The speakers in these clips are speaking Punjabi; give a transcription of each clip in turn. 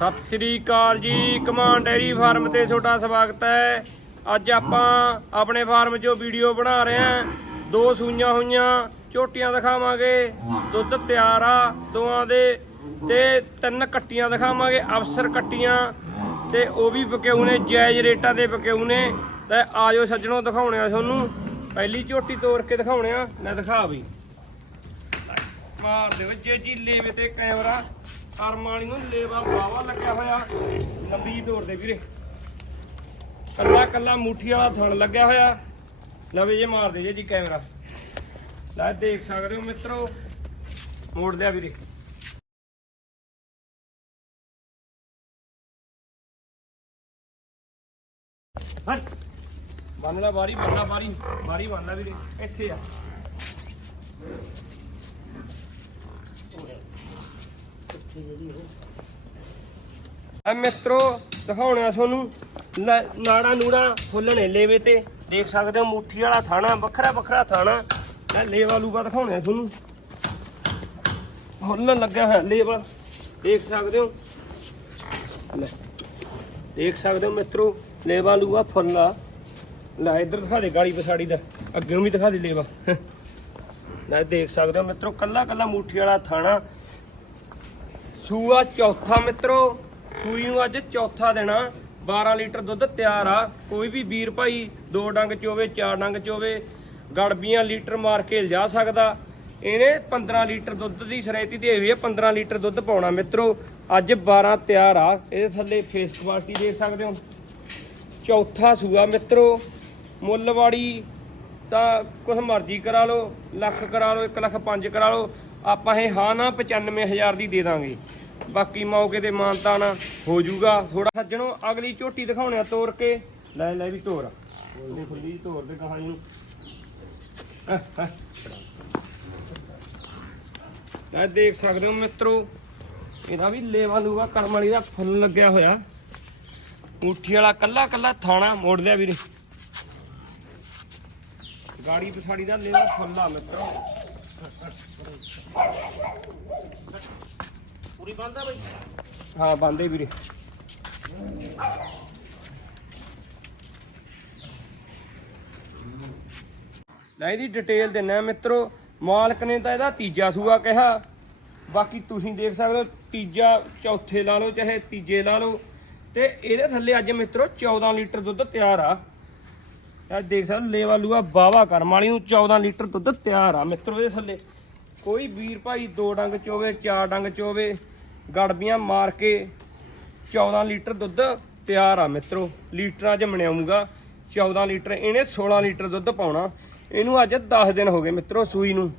ਸਤਿ ਸ੍ਰੀ ਅਕਾਲ ਜੀ ਕਮਾਨ ਡੈਰੀ ਫਾਰਮ ਤੇ ਤੁਹਾਡਾ ਸਵਾਗਤ ਹੈ। ਅੱਜ ਆਪਾਂ ਆਪਣੇ ਫਾਰਮ 'ਚੋਂ ਵੀਡੀਓ ਬਣਾ ਰਹੇ ਹਾਂ। ਦੋ ਸੂਈਆਂ ਹੋਈਆਂ, ਝੋਟੀਆਂ ਦਿਖਾਵਾਂਗੇ। ਦੁੱਧ ਤਿਆਰ ਆ ਦੋਆਂ ਦੇ ਤੇ ਤਿੰਨ ਕੱਟੀਆਂ ਦਿਖਾਵਾਂਗੇ, ਅਫਸਰ ਕੱਟੀਆਂ। ਤੇ ਉਹ ਵੀ ਬਕਿਊ ਨੇ ਜਾਇਜ਼ ਰੇਟਾਂ ਦੇ ਬਕਿਊ ਨੇ ਤੇ ਆਜੋ ਸੱਜਣੋ, ਦਿਖਾਉਣੇ ਆ ਤੁਹਾਨੂੰ। ਪਹਿਲੀ ਝੋਟੀ ਤੋੜ ਕੇ ਦਿਖਾਉਣੇ ਆ ਲੈ ਦਿਖਾ ਵੀ। ਮਾਰ ਦੇ ਵਿੱਚ ਜੀ, ਲੇਵੇ ਤੇ ਕੈਮਰਾ ਕਰਮ ਵਾਲੀ ਨੂੰ ਲੇਵਾ ਬਾਵਾ ਲੱਗਿਆ ਹੋਇਆ। ਲੰਬੀ ਦੌੜ ਦੇ ਵੀਰੇ। ਕੱਲਾ ਕੱਲਾ ਮੁੱਠੀ ਵਾਲਾ ਥਣ ਲੱਗਿਆ ਹੋਇਆ। ਲਵੇ ਜੇ ਮਾਰ ਦੇ ਜੀ ਕੈਮਰਾ। ਲੈ ਦੇਖ ਸਕਦੇ ਹੋ ਮਿੱਤਰੋ। ਮੋੜ ਦਿਆ ਵੀਰੇ। ਹਟ। ਬੰਨ ਲਾ ਬਾਰੀ ਬੰਨ ਲਾ ਬਾਰੀ ਬਾਰੀ ਬੰਨ ਲਾ ਵੀਰੇ। ਇੱਥੇ ਆ। ਆ ਮਿੱਤਰੋ ਦਿਖਾਉਣਾ ਤੁਹਾਨੂੰ। ਲੈ, ਨਾੜਾ ਨੂੜਾ ਫੁੱਲਣੇ ਲੇਵੇ ਤੇ। ਦੇਖ ਸਕਦੇ ਹੋ ਮੁੱਠੀ ਵਾਲਾ ਥਾਣਾ ਵੱਖਰਾ ਵੱਖਰਾ ਥਾਣਾ। ਲੈ ਲੇਵਾ ਲੂਗਾ ਦਿਖਾਉਣਾ ਤੁਹਾਨੂੰ। ਫੁੱਲਣ ਲੱਗਿਆ ਹੋਇਆ ਲੇਵਾ। ਦੇਖ ਸਕਦੇ ਹੋ। ਲੈ ਦੇਖ ਸਕਦੇ ਹੋ ਮਿੱਤਰੋ ਲੇਵਾ ਲੂਗਾ ਫੁੱਲਾ ਲੈ ਇੱਧਰ ਦਿਖਾ ਦੇ ਗਾਲੀ ਪਛਾੜੀ ਦਾ। ਅੱਗੇ ਵੀ ਦਿਖਾ ਦੇ ਲੇਵਾ। ਲੈ ਦੇਖ ਸਕਦੇ ਹੋ ਮਿੱਤਰੋ ਕੱਲਾ ਕੱਲਾ ਮੁੱਠੀ ਵਾਲਾ ਥਾਣਾ। ਸੂਆ ਚੌਥਾ ਮਿੱਤਰੋ ਸੂਈ ਨੂੰ ਅੱਜ ਚੌਥਾ ਦੇਣਾ 12 ਲੀਟਰ ਦੁੱਧ ਤਿਆਰ ਆ। ਕੋਈ ਵੀ ਵੀਰ ਭਾਈ, ਦੋ ਡੰਗ ਚੋਵੇ, ਚਾਰ ਡੰਗ ਚੋਵੇ, ਗੜਬੀਆਂ ਲੀਟਰ ਮਾਰ ਕੇ ਲਿਜਾ ਸਕਦਾ। ਇਹਨੇ 15 ਲੀਟਰ ਦੁੱਧ ਦੀ ਸਰੇਤੀ ਦੇ ਹੋਈ ਹੈ 15 ਲੀਟਰ ਦੁੱਧ ਪਾਉਣਾ ਮਿੱਤਰੋ। ਅੱਜ 12 ਤਿਆਰ ਆ। ਇਹਦੇ ਥੱਲੇ ਫੇਸ ਕੁਆਲਿਟੀ ਦੇ ਸਕਦੇ ਹੋ। ਚੌਥਾ ਸੂਆ ਮਿੱਤਰੋ ਮੁੱਲਵਾੜੀ ਤਾਂ ਕੁਛ ਮਰਜ਼ੀ ਕਰਾ ਲਓ, ਲੱਖ ਕਰਾ ਲਓ 1 ਲੱਖ 5 ਕਰਾ ਲਓ। ਆਪਾਂ ਇਹ ਹਾਂ ਨਾ 95000 ਦੀ ਦੇ ਦਾਂਗੇ। ਬਾਕੀ ਮੌਕੇ ਤੇ ਮਾਨਤਾ ਨਾ ਹੋ ਜਾਊਗਾ ਥੋੜਾ ਸੱਜਣੋ ਅਗਲੀ ਝੋਟੀ ਦਿਖਾਉਣਿਆ ਤੋੜ ਕੇ। ਲੈ ਲੈ ਵੀ ਤੋੜ ਖੁੱਲੀ ਖੁੱਲੀ ਤੋੜ ਦੇ ਕਹਾਣੀ ਨੂੰ। ਅਹ, ਅਹ। ਲੈ ਦੇਖ ਸਕਦੇ ਹੋ ਮਿੱਤਰੋ ਇਹਦਾ ਵੀ ਲੇਵਾ ਲੂਗਾ ਕਰਮ ਵਾਲੀ ਦਾ ਫੁੱਲ ਲੱਗਿਆ ਹੋਇਆ। ਮੁੱਠੀ ਵਾਲਾ ਕੱਲਾ ਕੱਲਾ ਥਾਣਾ ਮੋੜ ਲਿਆ ਵੀਰੇ। ਗਾੜੀ ਪਛਾੜੀ ਦਾ ਲੇਵਾ ਫੁੱਲਾ ਮਿੱਤਰੋ। ਪੂਰੀ ਬੰਦਾ ਬਈ? ਹਾਂ, ਬੰਦੇ ਵੀਰੇ। ਲੈ ਇਹਦੀ ਡਿਟੇਲ ਦਿੰਨਾ ਮਿੱਤਰੋ। ਮਾਲਕ ਨੇ ਤਾਂ ਇਹਦਾ ਤੀਜਾ ਸੂਆ ਕਿਹਾ। ਬਾਕੀ ਤੁਸੀਂ ਦੇਖ ਸਕਦੇ ਹੋ, ਤੀਜਾ ਚੌਥੇ ਲਾ ਲਓ, ਚਾਹੇ ਤੀਜੇ ਲਾ ਲਓ। ਤੇ ਇਹਦੇ ਥੱਲੇ ਅੱਜ ਮਿੱਤਰੋ 14 ਲੀਟਰ ਦੁੱਧ ਤਿਆਰ ਆ। ਇਹ ਦੇਖ ਸਕਦੇ ਲੇਵਾ ਲੂਆ ਬਾਵਾ ਕਰਮ ਵਾਲੀ ਨੂੰ 14 ਲੀਟਰ ਦੁੱਧ ਤਿਆਰ ਆ ਮਿੱਤਰੋ ਇਹਦੇ ਥੱਲੇ। ਕੋਈ ਵੀਰ ਭਾਈ ਦੋ ਡੰਗ ਚੋਵੇ ਚਾਰ ਡੰਗ ਚੋਵੇ ਗੜਬੀਆਂ ਮਾਰ ਕੇ 14 ਲੀਟਰ ਦੁੱਧ ਤਿਆਰ ਆ ਮਿੱਤਰੋ। ਲੀਟਰਾਂ 'ਚ ਮਣਿਆਉਂਗਾ 14 ਲੀਟਰ, ਇਹਨੇ 16 ਲੀਟਰ ਦੁੱਧ ਪਾਉਣਾ। ਇਹਨੂੰ ਅੱਜ 10 ਦਿਨ ਹੋ ਗਏ ਮਿੱਤਰੋ ਸੂਈ ਨੂੰ।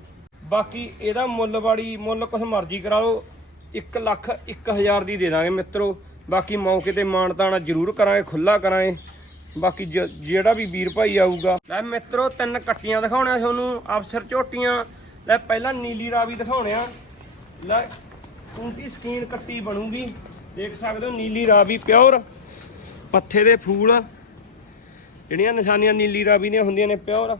ਬਾਕੀ ਇਹਦਾ ਮੁੱਲ ਵਾੜੀ ਮੁੱਲ ਕੁਛ ਮਰਜ਼ੀ ਕਰਾ ਲਓ। 1 ਲੱਖ 1000 ਦੀ ਦੇ ਦਾਂਗੇ ਮਿੱਤਰੋ। ਬਾਕੀ ਮੌਕੇ ਤੇ ਮਾਨਤਾਣਾ ਜ਼ਰੂਰ ਕਰਾਂਗੇ ਖੁੱਲਾ ਕਰਾਂਗੇ। ਬਾਕੀ ਜ- ਜਿਹੜਾ ਵੀ ਵੀਰ ਭਾਈ ਆਊਗਾ। ਲੈ ਮਿੱਤਰੋ, ਤਿੰਨ ਕੱਟੀਆਂ ਦਿਖਾਉਣਿਆ ਤੁਹਾਨੂੰ। ਅਫਸਰ ਝੋਟੀਆਂ ਲੈ ਪਹਿਲਾਂ ਨੀਲੀ ਰਾਵੀ ਦਿਖਾਉਣਿਆ ਲੈ ਕੁੰਟੀ ਸਕੀਨ ਕੱਟੀ ਬਣੂਗੀ। ਦੇਖ ਸਕਦੇ ਹੋ ਨੀਲੀ ਰਾਵੀ ਪਿਓਰ, ਪੱਥੇ ਦੇ ਫੂਲ। ਜਿਹੜੀਆਂ ਨਿਸ਼ਾਨੀਆਂ ਨੀਲੀ ਰਾਵੀ ਦੀਆਂ ਹੁੰਦੀਆਂ ਨੇ ਪਿਓਰ।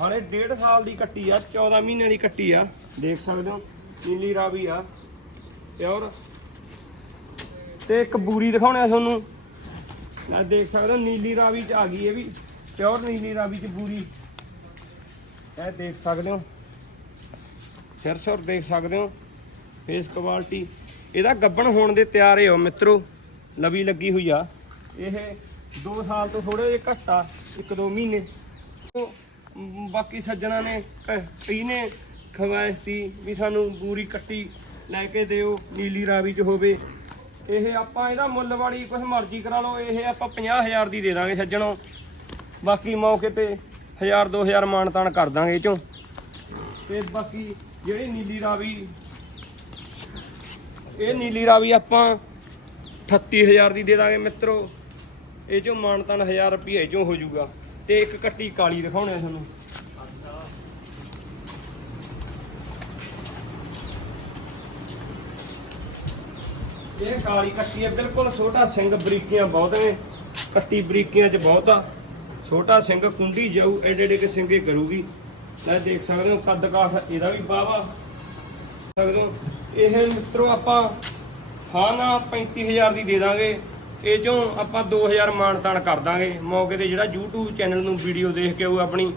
ਹਾਲੇ 1.5 ਸਾਲ ਦੀ ਕੱਟੀ ਆ 14 ਮਹੀਨਿਆਂ ਦੀ ਕੱਟੀ ਆ। ਦੇਖ ਸਕਦੇ ਹੋ ਨੀਲੀ ਰਾਵੀ ਆ, ਪਿਓਰ। ਤੇ ਇੱਕ ਬੂਰੀ ਦਿਖਾਉਣਾ ਤੁਹਾਨੂੰ। ਲੈ, ਦੇਖ ਸਕਦੇ ਹੋ ਨੀਲੀ ਰਾਵੀ ਚ ਆ ਗਈ ਇਹ ਵੀ। ਪਿਓਰ ਨੀਲੀ ਰਾਵੀ ਚ ਬੂਰੀ। ਇਹ ਦੇਖ ਸਕਦੇ ਹੋ। ਸਿਰ ਸੁਰ ਦੇਖ ਸਕਦੇ ਹੋ। ਫੇਸ ਕੁਆਲਿਟੀ ਇਹਦਾ ਗੱਬਣ ਹੋਣ ਦੇ ਤਿਆਰ ਹੋ ਮਿੱਤਰੋ। ਲਵੀ ਲੱਗੀ ਹੋਈ ਆ। ਇਹ 2 ਸਾਲ ਤੋਂ ਥੋੜੇ ਜਿਹਾ ਘੱਟ ਆ 1-2 ਮਹੀਨੇ। ਬਾਕੀ ਸੱਜਣਾ ਨੇ ਕਈ ਨੇ ਖਵਾਇਸ਼ ਵੀ ਸਾਨੂੰ ਬੂਰੀ ਕੱਟੀ ਲੈ ਕੇ ਦਿਓ, ਨੀਲੀ ਰਾਵੀ ਚ ਹੋਵੇ। ਇਹ ਆਪਾਂ ਇਹਦਾ ਮੁੱਲ ਵਾਲੀ ਕੁਝ ਮਰਜ਼ੀ ਕਰਾ ਲਓ। ਇਹ ਆਪਾਂ 50000 ਦੀ ਦੇ ਦਾਂਗੇ ਸੱਜਣੋ। ਬਾਕੀ ਮੌਕੇ ਤੇ 1000 2000 ਮਾਨਤਾਨ ਕਰ ਦਾਂਗੇ ਇਹ ਚੋਂ। ਤੇ ਬਾਕੀ ਜਿਹੜੀ ਨੀਲੀ ਰਾਵੀ, ਇਹ ਨੀਲੀ ਰਾਵੀ ਆਪਾਂ 38000 ਦੀ ਦੇ ਦਾਂਗੇ ਮਿੱਤਰੋ। ਇਹ ਚੋਂ ਮਾਨਤਾਨ 1000 ਰੁਪਏ ਚੋਂ ਹੋ ਜਾਊਗਾ ਤੇ ਇੱਕ ਕੱਟੀ ਕਾਲੀ ਦਿਖਾਉਣੇ ਆ ਤੁਹਾਨੂੰ। ਇਹ ਕਾਲੀ ਕੱਟੀ ਹੈ ਬਿਲਕੁਲ ਛੋਟਾ ਸਿੰਘ ਬਰੀਕੀਆਂ ਬਹੁਤ ਨੇ। ਕੱਟੀ ਬਰੀਕੀਆਂ ਚ ਬਹੁਤ ਆ। ਛੋਟਾ ਸਿੰਘ ਕੁੰਡੀ ਜਾਊ, ਐਡੇ ਐਡੇ ਕੇ ਸਿੰਘੇ ਕਰੂਗੀ। ਲੈ ਦੇਖ ਸਕਦੇ ਹੋ, ਕੱਦ ਕਾਠ ਇਹਦਾ ਵੀ ਬਾਵਾ ਸਕਦੇ ਹੋ, ਇਹ ਮਿੱਤਰੋ ਆਪਾਂ ਹਾਂ ਨਾ 35000 ਦੀ ਦੇ ਦਾਂਗੇ। ਇਹ ਚੋਂ ਆਪਾਂ 2000 ਮਾਨਤਾਨ ਕਰ ਦਾਂਗੇ। ਮੌਕੇ ਤੇ ਜਿਹੜਾ YouTube ਚੈਨਲ ਨੂੰ ਵੀਡੀਓ ਦੇਖ ਕੇ ਉਹ ਆਪਣੀ।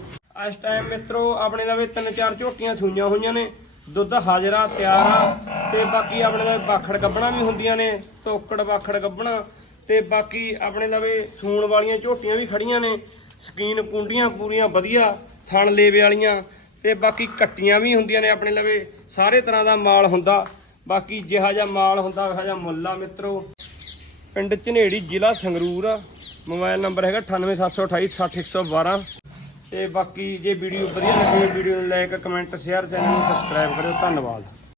ਇਸ ਟਾਈਮ ਮਿੱਤਰੋ, ਆਪਣੇ ਦਾ ਵੀ ਤਿੰਨ ਚਾਰ ਝੋਟੀਆਂ ਸੂਈਆਂ ਹੋਈਆਂ ਨੇ। ਦੁੱਧ ਹਾਜ਼ਰਾ, ਤਿਆਰ ਆ। ਤੇ ਬਾਕੀ ਆਪਣੇ ਦਾ ਬਾਖੜ ਗੱਬਣਾ ਵੀ ਹੁੰਦੀਆਂ ਨੇ, ਤੋਕੜ ਬਾਖੜ ਗੱਬਣਾ। ਤੇ ਬਾਕੀ ਆਪਣੇ ਲਵੇ ਸੂਣ ਵਾਲੀਆਂ ਝੋਟੀਆਂ ਵੀ ਖੜੀਆਂ ਨੇ। ਸਕੀਨ ਕੁੰਡੀਆਂ ਪੂਰੀਆਂ ਵਧੀਆ, ਥਣ ਲੇਵੇ ਵਾਲੀਆਂ ਤੇ ਬਾਕੀ ਕੱਟੀਆਂ ਵੀ ਹੁੰਦੀਆਂ ਨੇ ਆਪਣੇ ਲਵੇ, ਸਾਰੇ ਤਰ੍ਹਾਂ ਦਾ ਮਾਲ ਹੁੰਦਾ। ਬਾਕੀ ਜਿਹਾ ਜਿਹਾ ਮਾਲ ਹੁੰਦਾ, ਉਹ ਜਿਹਾ ਮੁੱਲ ਆ ਮਿੱਤਰੋ। ਪਿੰਡ ਝਨੇੜੀ ਜ਼ਿਲ੍ਹਾ ਸੰਗਰੂਰ ਆ। ਮੋਬਾਈਲ ਨੰਬਰ ਹੈਗਾ 9872860112 ਤੇ ਬਾਕੀ ਜੇ ਵੀਡੀਓ ਵਧੀਆ ਲੱਗੇ, ਵੀਡੀਓ ਨੂੰ ਲਾਈਕ, ਕਮੈਂਟ, ਸ਼ੇਅਰ, ਚੈਨਲ ਨੂੰ ਸਬਸਕ੍ਰਾਈਬ ਕਰਿਓ। ਧੰਨਵਾਦ।